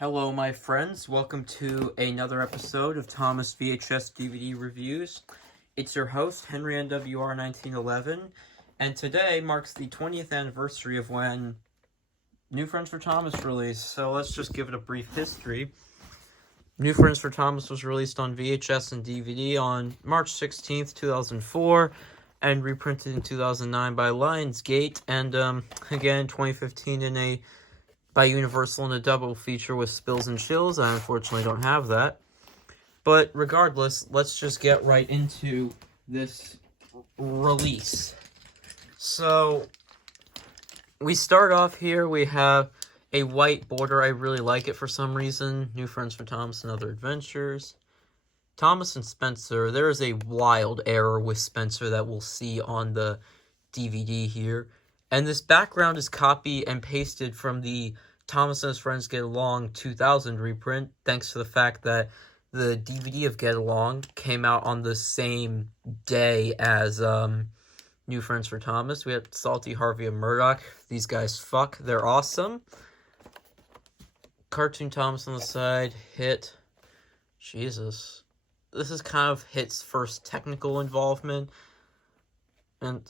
Hello, my friends. Welcome to another episode of Thomas VHS DVD Reviews. It's your host, Henry NWR 1911, and today marks the 20th anniversary of when New Friends for Thomas released. So let's just give it a brief history. New Friends for Thomas was released on VHS and DVD on March 16th, 2004, and reprinted in 2009 by Lionsgate, and again 2015 by Universal in a double feature with Spills and Chills. I unfortunately don't have that. But regardless, let's just get right into this release. So, we start off here, we have a white border. I really like it for some reason. New Friends for Thomas and Other Adventures. Thomas and Spencer. There is a wild error with Spencer that we'll see on the DVD here. And this background is copy and pasted from the Thomas and His Friends Get Along 2000 reprint, thanks to the fact that the DVD of Get Along came out on the same day as New Friends for Thomas. We have Salty, Harvey, and Murdoch. These guys fuck. They're awesome. Cartoon Thomas on the side. Hit. Jesus. This is kind of Hit's first technical involvement. And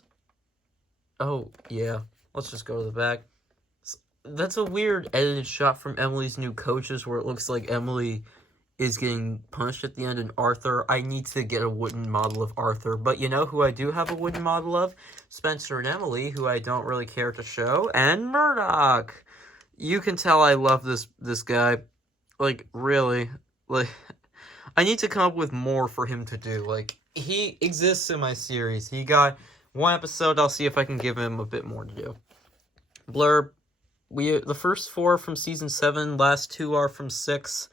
oh, yeah. Let's just go to the back. That's a weird edited shot from Emily's New Coaches where it looks like Emily is getting punched at the end and Arthur. I need to get a wooden model of Arthur. But you know who I do have a wooden model of? Spencer and Emily, who I don't really care to show. And Murdoch! You can tell I love this guy. Like, really. Like, I need to come up with more for him to do. Like, he exists in my series. He got one episode. I'll see if I can give him a bit more to do. Blurb. The first 4 are from Season 7, last 2 are from 6,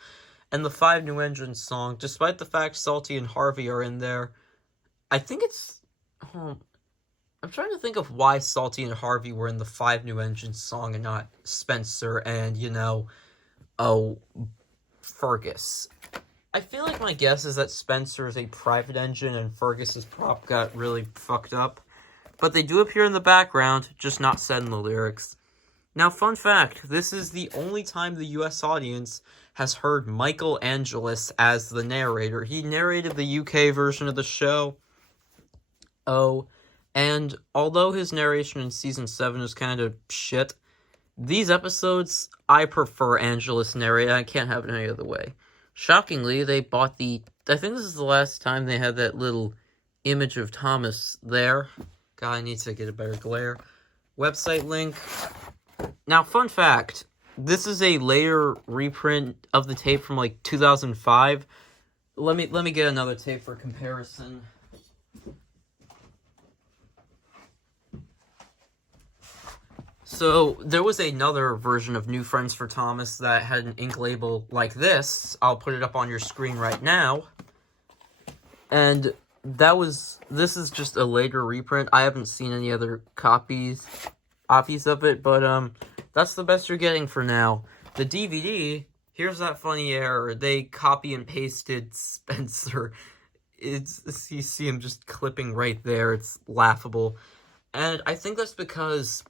and the 5 New Engines song, despite the fact Salty and Harvey are in there, I think it's... I'm trying to think of why Salty and Harvey were in the 5 New Engines song and not Spencer and, Fergus. I feel like my guess is that Spencer is a private engine and Fergus's prop got really fucked up. But they do appear in the background, just not said in the lyrics. Now, fun fact, this is the only time the US audience has heard Michael Angelis as the narrator. He narrated the UK version of the show. Oh, and although his narration in Season 7 is kind of shit, these episodes, I prefer Angelis narrate. I can't have it any other way. Shockingly, they bought I think this is the last time they had that little image of Thomas there. God, I need to get a better glare. Website link. Now, fun fact, this is a later reprint of the tape from, 2005. Let me get another tape for comparison. So, there was another version of New Friends for Thomas that had an ink label like this. I'll put it up on your screen right now. And this is just a later reprint. I haven't seen any other copies of it, but that's the best you're getting for now. The DVD, here's that funny error. They copy and pasted Spencer. You see him just clipping right there. It's laughable. And I think that's because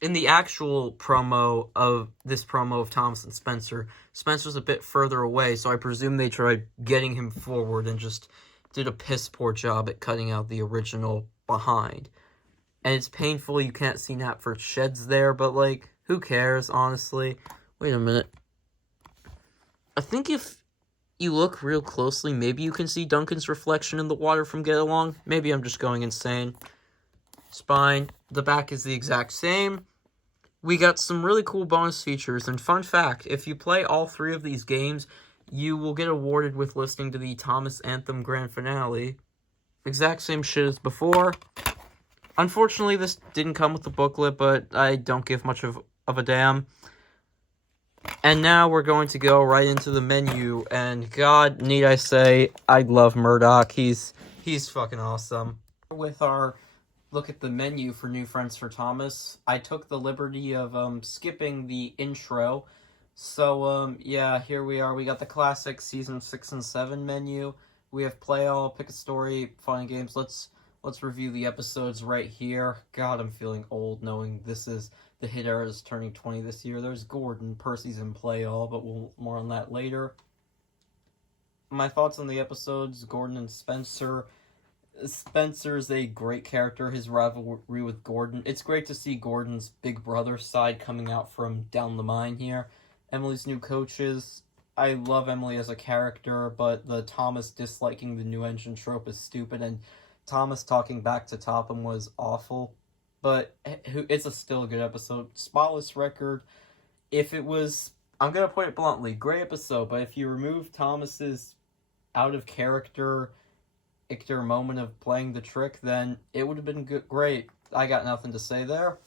in the actual promo of Thomas and Spencer, Spencer's a bit further away, so I presume they tried getting him forward and just did a piss poor job at cutting out the original behind. And it's painful you can't see Knapford sheds there, but, who cares, honestly? Wait a minute. I think if you look real closely, maybe you can see Duncan's reflection in the water from Get Along. Maybe I'm just going insane. Spine. The back is the exact same. We got some really cool bonus features, and fun fact, if you play all 3 of these games, you will get awarded with listening to the Thomas Anthem Grand Finale. Exact same shit as before. Unfortunately, this didn't come with the booklet, but I don't give much of a damn. And now we're going to go right into the menu, and God, need I say, I love Murdoch. He's fucking awesome. With our look at the menu for New Friends for Thomas, I took the liberty of skipping the intro. So, yeah, here we are. We got the classic Season 6 and 7 menu. We have Play All, Pick a Story, Fun and Games. Let's review the episodes right here. God, I'm feeling old knowing this is the Hit era is turning 20 this year. There's Gordon. Percy's in play all, but more on that later. My thoughts on the episodes, Gordon and Spencer. Spencer's a great character, his rivalry with Gordon. It's great to see Gordon's big brother side coming out from down the mine here. Emily's new coaches. I love Emily as a character, but the Thomas disliking the new engine trope is stupid, and Thomas talking back to Topham was awful. But it's still a good episode. Spotless record. If it was, I'm going to put it bluntly, great episode, but if you remove Thomas's out of character moment of playing the trick, then it would have been great. I got nothing to say there.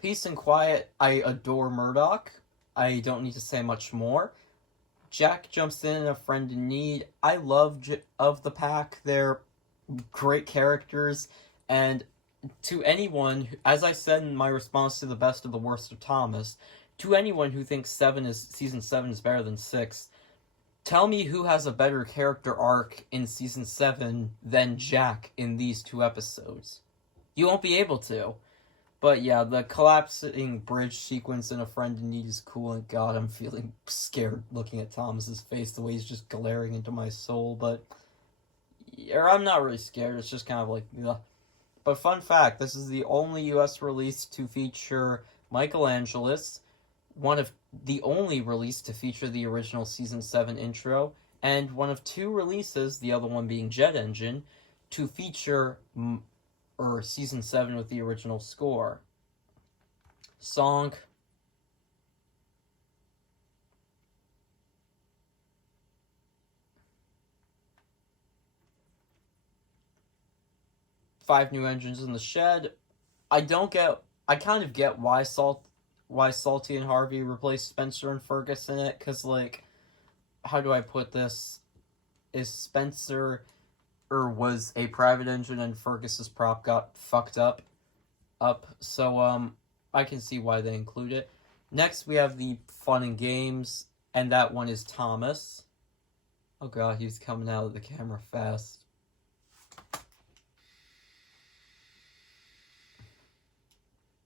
Peace and quiet. I adore Murdoch. I don't need to say much more. Jack jumps in, a friend in need. I love of the pack. They're great characters, and to anyone, as I said in my response to the best of the worst of Thomas, to anyone who thinks season 7 is better than 6, tell me who has a better character arc in season 7 than Jack in these 2 episodes. You won't be able to. But yeah, the collapsing bridge sequence in A Friend in Need is cool, and God, I'm feeling scared looking at Thomas's face, the way he's just glaring into my soul, but I'm not really scared, it's just kind of like, ugh. But fun fact, this is the only US release to feature Michael Angelis, one of the only release to feature the original Season 7 intro, and one of 2 releases, the other one being Jet Engine, to feature Season 7 with the original score. Song. Five new engines in the shed. I kind of get why Salty and Harvey replaced Spencer and Fergus in it, because, like, how do I put this? Is Spencer, or was a private engine and Fergus's prop got fucked up, so, I can see why they include it. Next, we have the fun and games, and that one is Thomas. Oh god, he's coming out of the camera fast.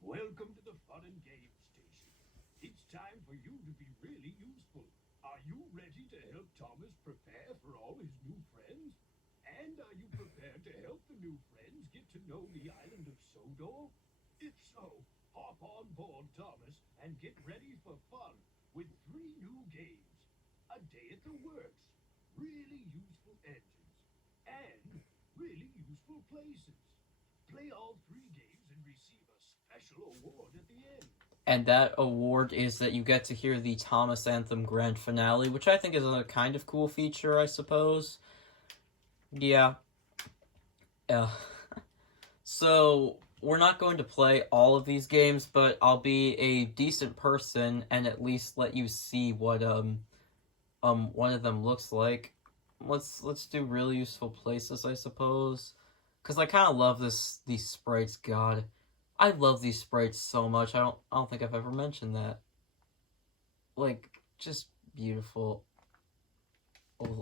Welcome to the Fun and Games Station. It's time for you to be really useful. Are you ready to help Thomas prepare for all his new friends? And are you prepared to help the new friends get to know the island of Sodor? If so, hop on board Thomas and get ready for fun with 3 new games. A Day at the Works, really useful engines, and really useful places. Play all 3 games and receive a special award at the end. And that award is that you get to hear the Thomas Anthem grand finale, which I think is a kind of cool feature, I suppose. Yeah. So, we're not going to play all of these games, but I'll be a decent person and at least let you see what, one of them looks like. Let's do really useful places, I suppose. Because I kind of love these sprites, God. I love these sprites so much. I don't think I've ever mentioned that. Like, just beautiful.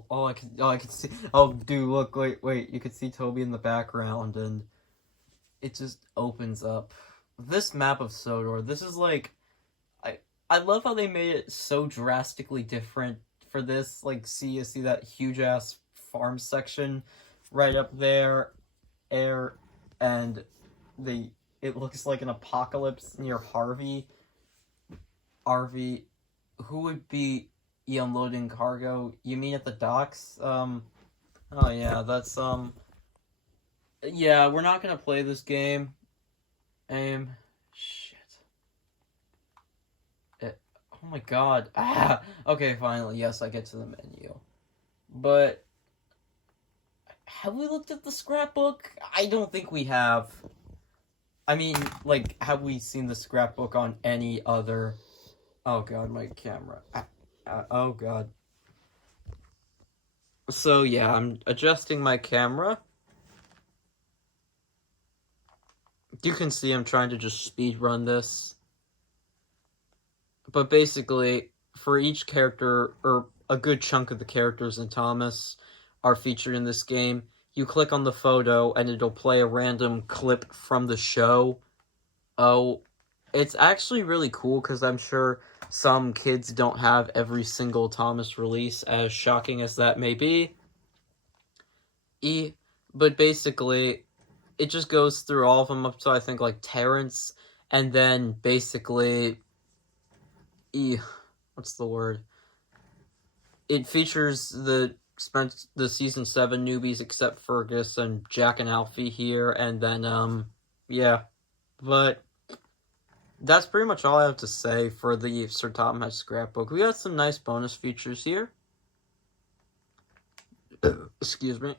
All I can see. Oh, dude, look, wait. You can see Toby in the background, and it just opens up. This map of Sodor. This is like, I love how they made it so drastically different for this. Like, you see that huge ass farm section right up there, and it looks like an apocalypse near Harvey. Who would be unloading cargo? You mean at the docks? Oh yeah, that's, yeah, we're not gonna play this game. Shit. Oh my god. Okay, finally, yes, I get to the menu. But, have we looked at the scrapbook? I don't think we have. I mean, like, have we seen the scrapbook on any other... Oh god, my camera. Oh god. So yeah, I'm adjusting my camera. You can see I'm trying to just speed run this. But basically, for each character, or a good chunk of the characters in Thomas are featured in this game, you click on the photo and it'll play a random clip from the show. Oh, It's actually really cool because I'm sure some kids don't have every single Thomas release, as shocking as that may be. But basically, it just goes through all of them up to, I think, like, Terrence, and then basically, what's the word? It features the season 7 newbies except Fergus and Jack and Alfie here, and then, yeah. But that's pretty much all I have to say for the Sir Thomas scrapbook. We got some nice bonus features here. Excuse me.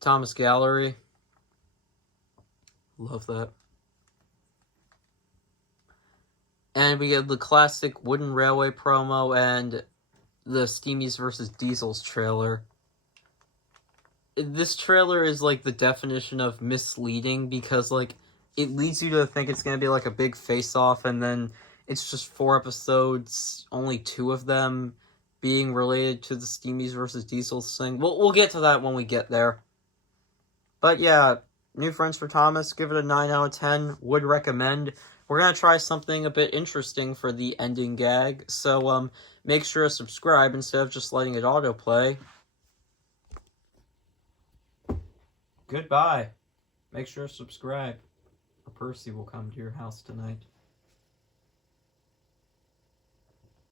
Thomas Gallery. Love that. And we get the classic Wooden Railway promo and the Steamies vs. Diesels trailer. This trailer is, like, the definition of misleading because, like, it leads you to think it's going to be, like, a big face-off, and then it's just 4 episodes, only 2 of them being related to the Steamies vs. Diesels thing. We'll get to that when we get there. But, yeah, New Friends for Thomas, give it a 9 out of 10. Would recommend. We're going to try something a bit interesting for the ending gag, so, make sure to subscribe instead of just letting it autoplay. Goodbye. Make sure to subscribe, or Percy will come to your house tonight.